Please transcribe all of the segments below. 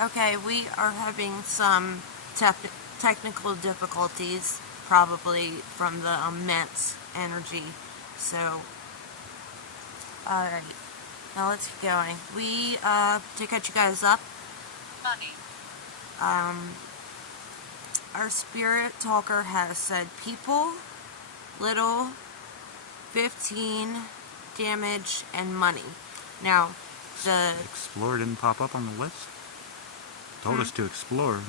Okay, we are having some technical difficulties, probably from the immense energy. So, alright, now let's get going. To catch you guys up, Money. Our spirit talker has said people, little, 15, damage, and money. Now, Explore didn't pop up on the list. Told us to explore,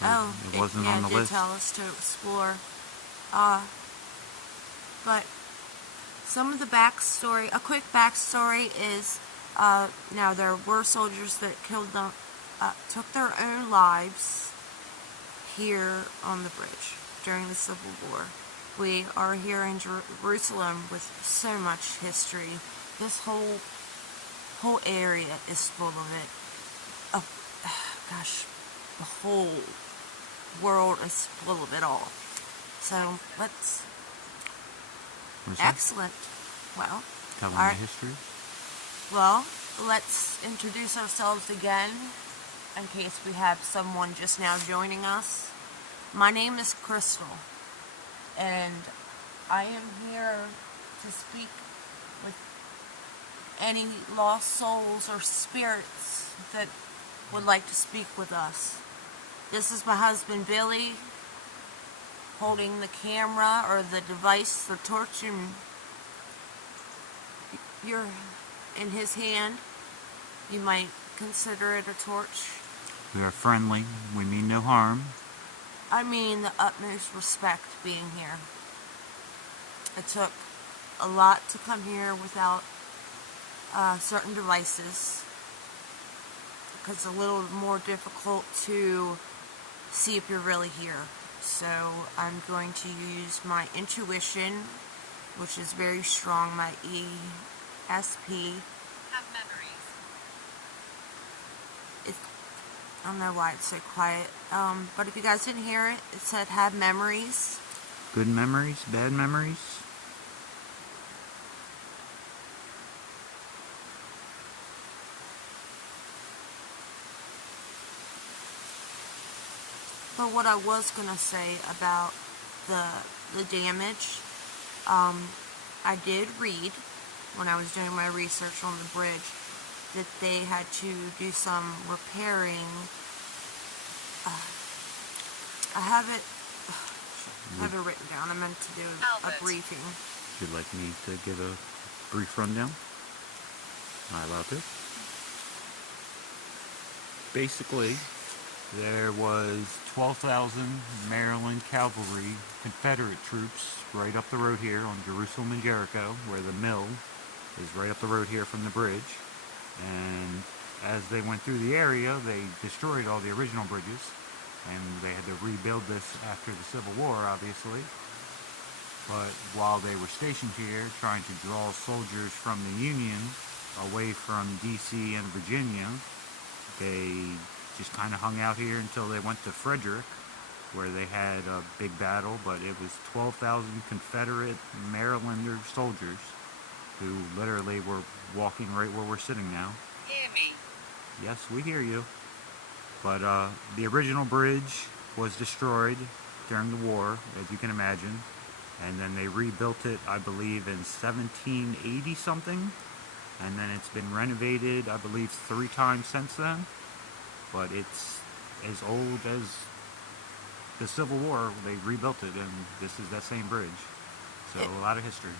but it wasn't on the list. It did tell us to explore. But some of the backstory, a quick backstory is, now there were soldiers that killed them, took their own lives here on the bridge during the Civil War. We are here in Jerusalem with so much history. This whole area is full of it. Gosh, the whole world is full of it all. So let's. Excellent. Well, telling the history. Well, let's introduce ourselves again, in case we have someone just now joining us. My name is Crystal, and I am here to speak with any lost souls or spirits that would like to speak with us. This is my husband Billy, holding the camera or the device, the torch in his hand. You might consider it a torch. We are friendly. We mean no harm. I mean the utmost respect being here. It took a lot to come here without certain devices, because it's a little more difficult to see if you're really here. So I'm going to use my intuition, which is very strong, my ESP. Have memories. I don't know why it's so quiet. But if you guys didn't hear it, it said have memories. Good memories, bad memories. But what I was going to say about the damage, I did read when I was doing my research on the bridge that they had to do some repairing. I have it written down. I meant to do a briefing. Would you like me to give a brief rundown? Am I allowed to? Basically, there was 12,000 Maryland cavalry Confederate troops right up the road here on Jerusalem and Jericho, where the mill is right up the road here from the bridge. And as they went through the area, they destroyed all the original bridges, and they had to rebuild this after the Civil War, obviously. But while they were stationed here, trying to draw soldiers from the Union away from D.C. and Virginia, they just kind of hung out here until they went to Frederick, where they had a big battle. But it was 12,000 Confederate Marylander soldiers who literally were walking right where we're sitting now. Hear me. Yes, we hear you. But the original bridge was destroyed during the war, as you can imagine, and then they rebuilt it, I believe, in 1780 something, and then it's been renovated, I believe, 3 times since then. But it's as old as the Civil War. They rebuilt it, and this is that same bridge. So a lot of history.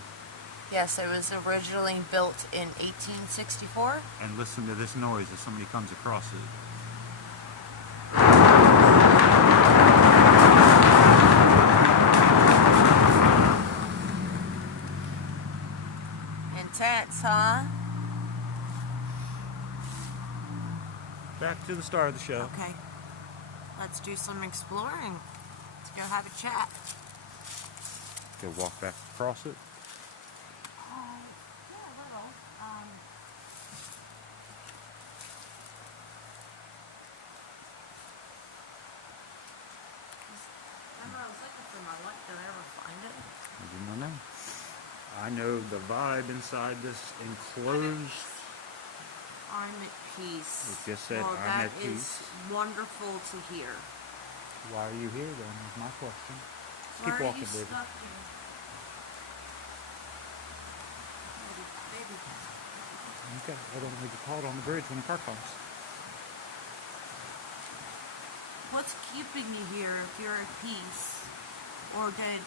Yes, it was originally built in 1864. And listen to this noise as somebody comes across it. Intense, huh? Back to the start of the show. Okay. Let's do some exploring. Let's go have a chat. Go walk back across it. Yeah, a little. Remember I was looking for my light. Did I ever find it? I do not know. I know the vibe inside this enclosed I'm at peace. It just said, well, "I'm that at peace." is wonderful to hear. Why are you here then? Is my question. Just Why keep are walking, you baby. stuck here? Baby. Okay, I don't want to get caught on the bridge when the car comes. What's keeping you here if you're at peace? Or did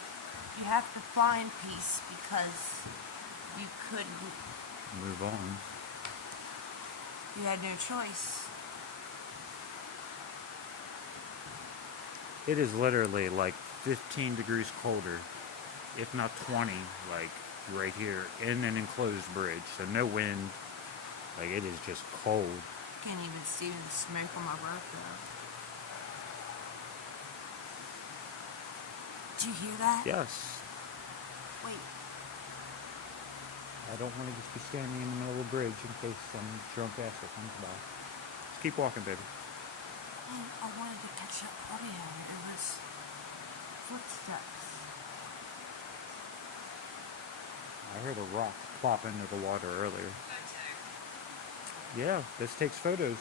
you have to find peace because you couldn't, Move on. you had no choice? It is literally like 15 degrees colder, if not 20, like right here in an enclosed bridge. So no wind. Like it is just cold. Can't even see the smoke on my breath though. Did you hear that? Yes. Wait. I don't want to just be standing in the middle of the bridge in case some drunk asshole comes by. Just keep walking, baby. I wanted to catch up audio. It was footsteps. I heard a rock plop into the water earlier. Photo. Yeah, this takes photos.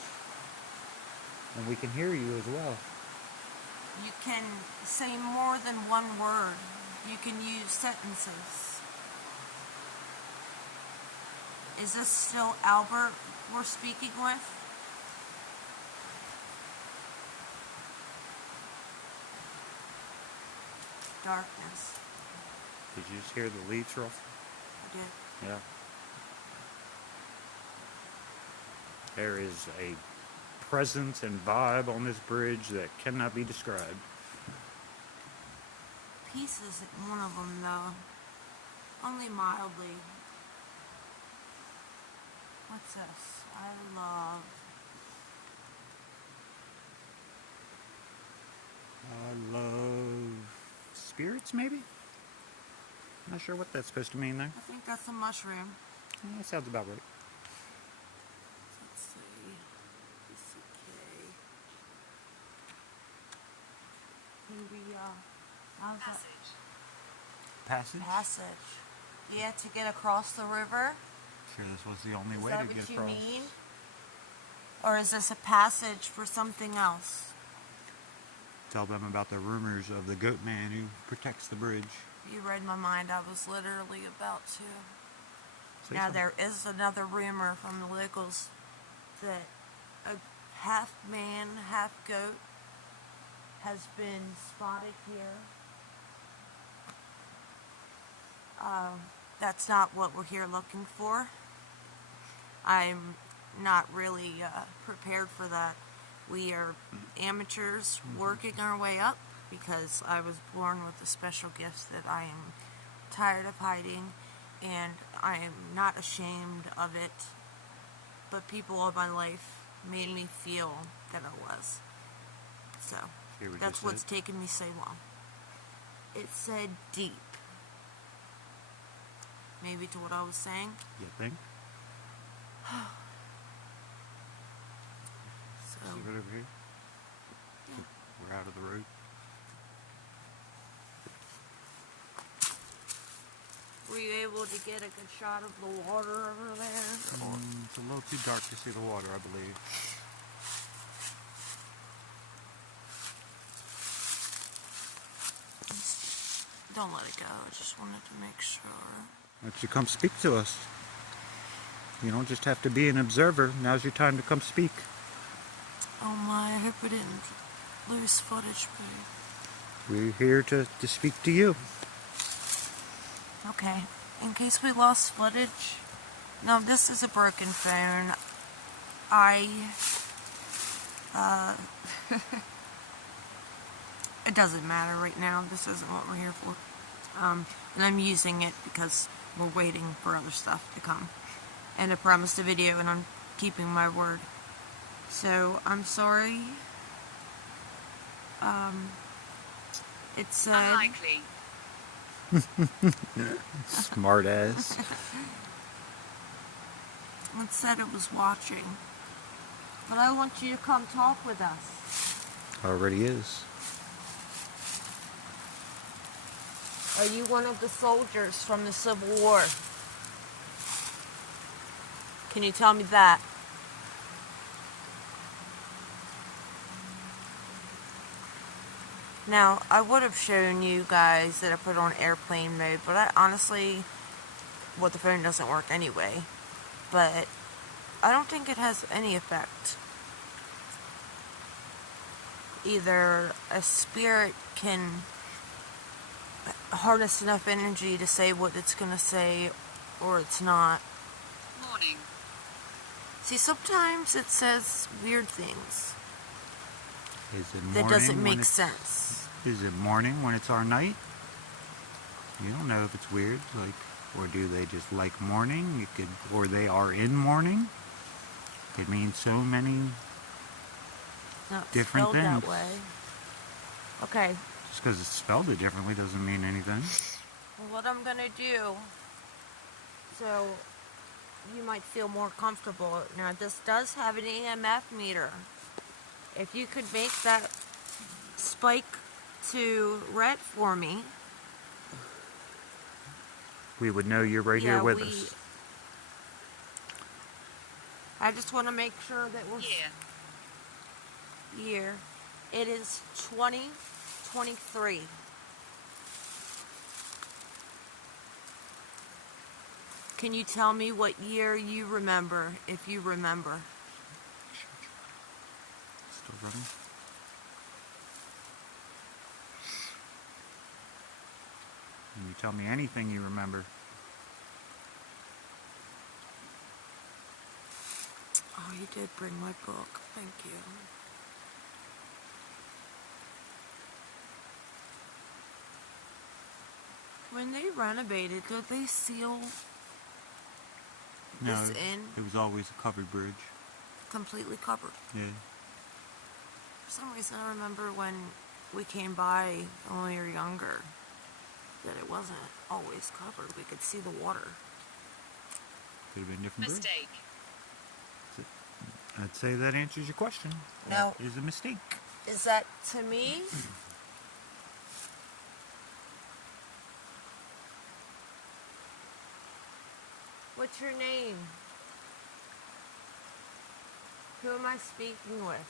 And we can hear you as well. You can say more than one word. You can use sentences. Is this still Albert we're speaking with? Darkness. Did you just hear the leaves ruffle? I did. Yeah. There is a presence and vibe on this bridge that cannot be described. Peace isn't one of them, though. Only mildly. What's this? I love. Spirits, maybe? Not sure what that's supposed to mean there. I think that's a mushroom. That sounds about right. Let's see. BCK. Can we, how's that? Passage. Passage? Passage. Yeah, to get across the river. Sure, this was the only Is way that to what get you across. mean? Or is this a passage for something else? Tell them about the rumors of the goat man who protects the bridge. You read my mind. I was literally about to. Say Now, something. there is another rumor from the locals that a half man, half goat has been spotted here. That's not what we're here looking for. I'm not really prepared for that. We are amateurs working our way up because I was born with a special gift that I am tired of hiding, and I am not ashamed of it, but people all my life made me feel that I was. So Hear what that's you what's said? taken me so long. It said deep. Maybe to what I was saying. You think? So See right over here? yeah. We're out of the road. Were you able to get a good shot of the water over there? Or It's a little too dark to see the water, I believe. don't let it go. I just wanted to make sure. Why don't you come speak to us? You don't just have to be an observer. Now's your time to come speak. Oh my, I hope we didn't lose footage, babe. We're here to speak to you. Okay, in case we lost footage. No, this is a broken phone. It doesn't matter right now. This isn't what we're here for. And I'm using it because we're waiting for other stuff to come. And I promised a video, and I'm keeping my word. So, I'm sorry. It said... Unlikely. Smart ass. It said it was watching. But I want you to come talk with us. Already is. Are you one of the soldiers from the Civil War? Can you tell me that? Now, I would have shown you guys that I put on airplane mode, but I honestly, well, the phone doesn't work anyway. But I don't think it has any effect. Either a spirit can harness enough energy to say what it's going to say, or it's not. Morning. See, sometimes it says weird things Is it morning that doesn't when make it's- sense. Is it morning when it's our night? You don't know if it's weird, like, or do they just like morning? It could, or they are in mourning. It means so many. Not Different spelled that things. way. Okay, Just because it's spelled it differently doesn't mean anything. well, what I'm gonna do, so you might feel more comfortable. Now, this does have an EMF meter. If you could make that spike to red for me. We would know you're right here with us. I just want to make sure that we're Year. year. It is 2023. Can you tell me what year you remember, if you remember? Still running? Can you tell me anything you remember? Oh, you did bring my book. Thank you. When they renovated, did they seal No, this in it was always a covered bridge. completely covered? Yeah. For some reason, I remember when we came by when we were younger that it wasn't always covered. We could see the water. Could have been different bridge. Mistake. I'd say that answers your question. Now- That is a mistake. Is that to me? What's your name? Who am I speaking with?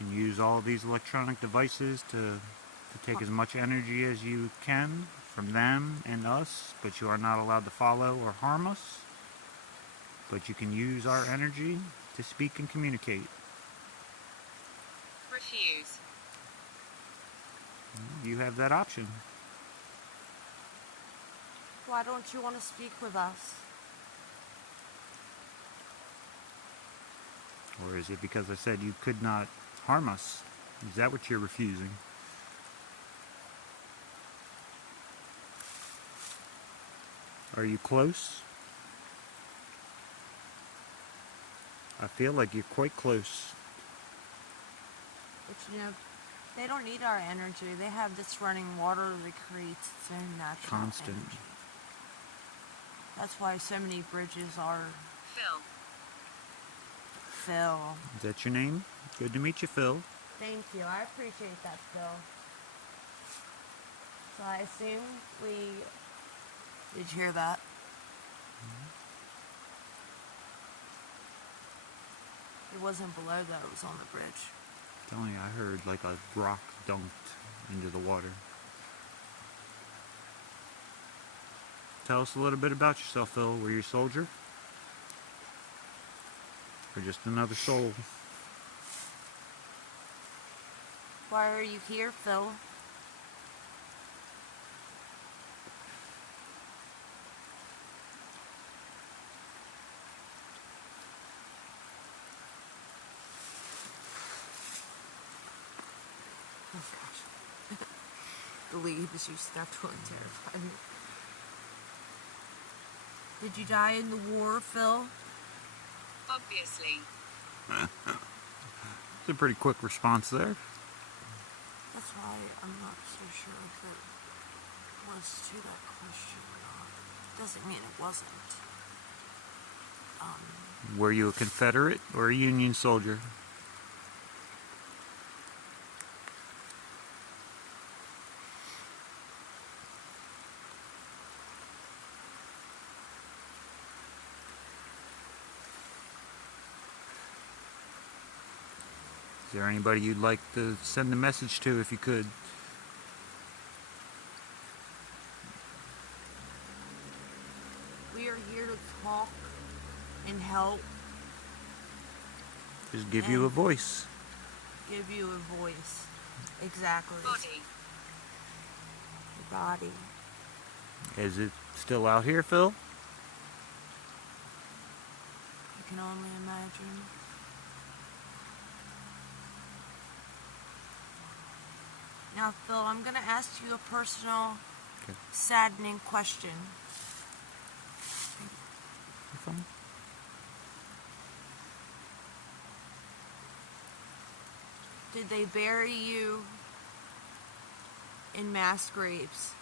You can use all these electronic devices to take as much energy as you can from them and us, but you are not allowed to follow or harm us. But you can use our energy to speak and communicate. Refuse. You have that option. Why don't you want to speak with us? Or is it because I said you could not harm us? Is that what you're refusing? Are you close? I feel like you're quite close. But you know, they don't need our energy. They have this running water that creates its own natural Constant. energy. That's why so many bridges are Phil. Phil. Is that your name? Good to meet you, Phil. Thank you. I appreciate that, Phil. So I assume we... Did you hear that? It wasn't below that, it was on the bridge. I'm telling you, I heard like a rock dunked into the water. Tell us a little bit about yourself, Phil. Were you a soldier? Or just another soul? Why are you here, Phil? Oh gosh. The leaves you stepped on terrified me. Did you die in the war, Phil? Obviously. It's a pretty quick response there. That's why I'm not so sure if it was to that question or not. Doesn't mean it wasn't. Were you a Confederate or a Union soldier? Is there anybody you'd like to send a message to if you could? help, Just give you a And- voice. give you a voice. Exactly. Body. Your body. Is it still out here, Phil? I can only imagine. Now, Phil, I'm going to ask you a personal, Okay. saddening question. You fine? Did they bury you in mass graves?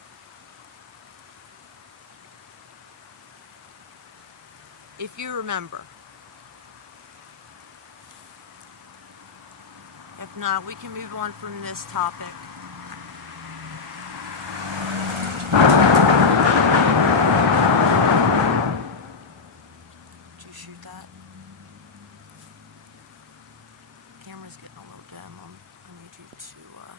If you remember. If not, we can move on from this topic. Did you shoot that? Camera's getting a little dim. I need you to, not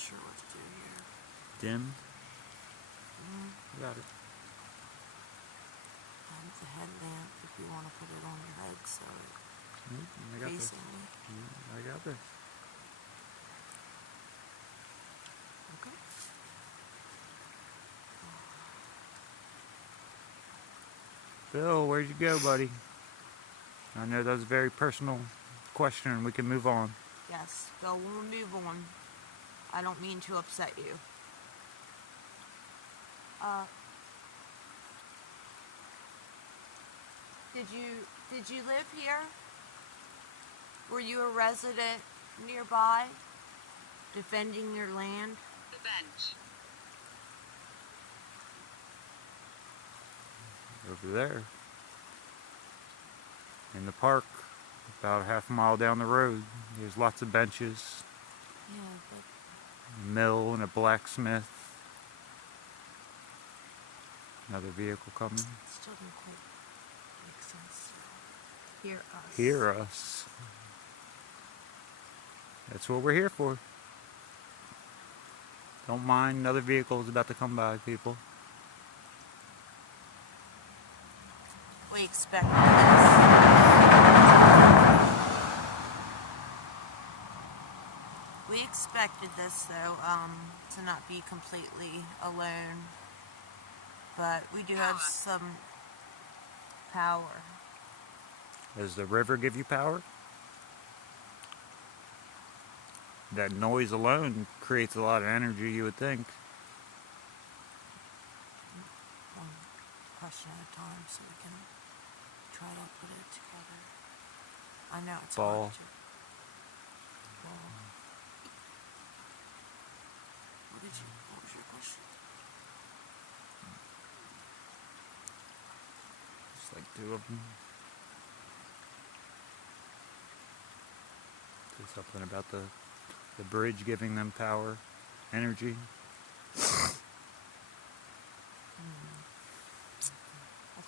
sure what to do here. Dim? Got it. It's a headlamp if you want to put it on your head so I got this. facing me. I got this. Okay. Phil, where'd you go, buddy? I know that was a very personal question, and we can move on. Yes, Phil, we'll move on. I don't mean to upset you. Did you live here? Were you a resident nearby, defending your land? The bench. Over there. In the park, about a half mile down the road. There's lots of benches, Yeah, but a mill and a blacksmith. Another vehicle coming. it still doesn't quite make sense. Hear us. Hear us. That's what we're here for. Don't mind, another vehicle is about to come by, people. We expected this. We expected this, though, to not be completely alone. But we do have Power. some power. Does the river give you power? That noise alone creates a lot of energy, you would think. One question at a time so we can try to put it together. I know it's Ball. hard to... Ball. What was your question? Just like two of them. Say something about the bridge giving them power, energy. I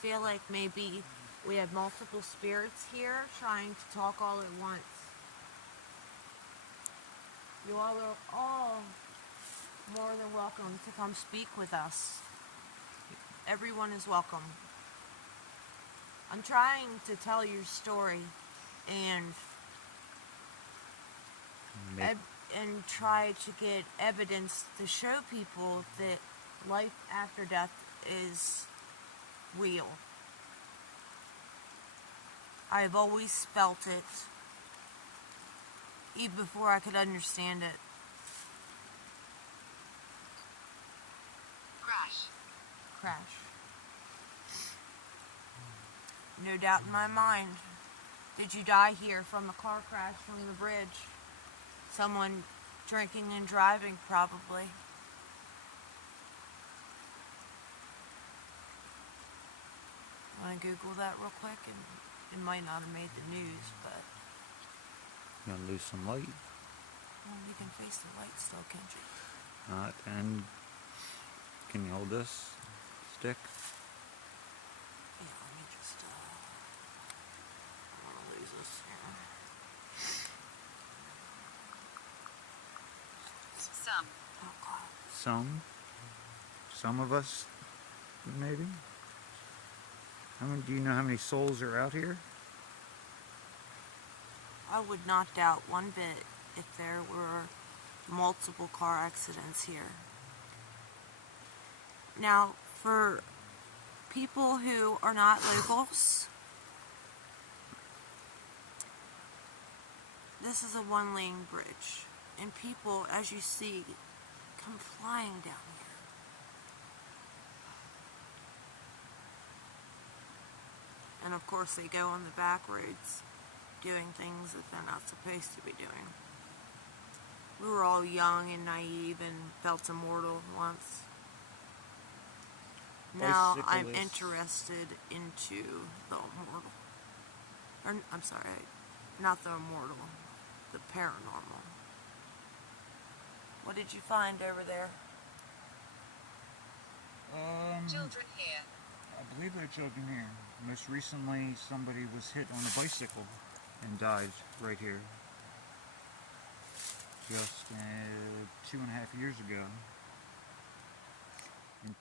feel like maybe we have multiple spirits here trying to talk all at once. You all are all more than welcome to come speak with us. Everyone is welcome. I'm trying to tell your story and and try to get evidence to show people that life after death is real. I've always felt it, even before I could understand it. Crash. Crash. No doubt in my mind. Did you die here from a car crash from the bridge? Someone drinking and driving, probably. Want to Google that real quick? And it might not have made the news, but Gonna lose some light. well, you can face the light still, can't you? And can you hold this stick? Yeah, let me just, I don't want to lose this here. Some. Oh, God. Some of us, maybe. Do you know how many souls are out here? I would not doubt one bit if there were multiple car accidents here. Now, for people who are not locals, this is a one-lane bridge, and people, as you see, come flying down here. And of course they go on the back roads doing things that they're not supposed to be doing. We were all young and naive and felt immortal once. Now I'm interested into the immortal. Or, I'm sorry, not the immortal, the paranormal. What did you find over there? Children here. I believe there are children here. Most recently, somebody was hit on a bicycle and died right here. Just 2.5 years ago. In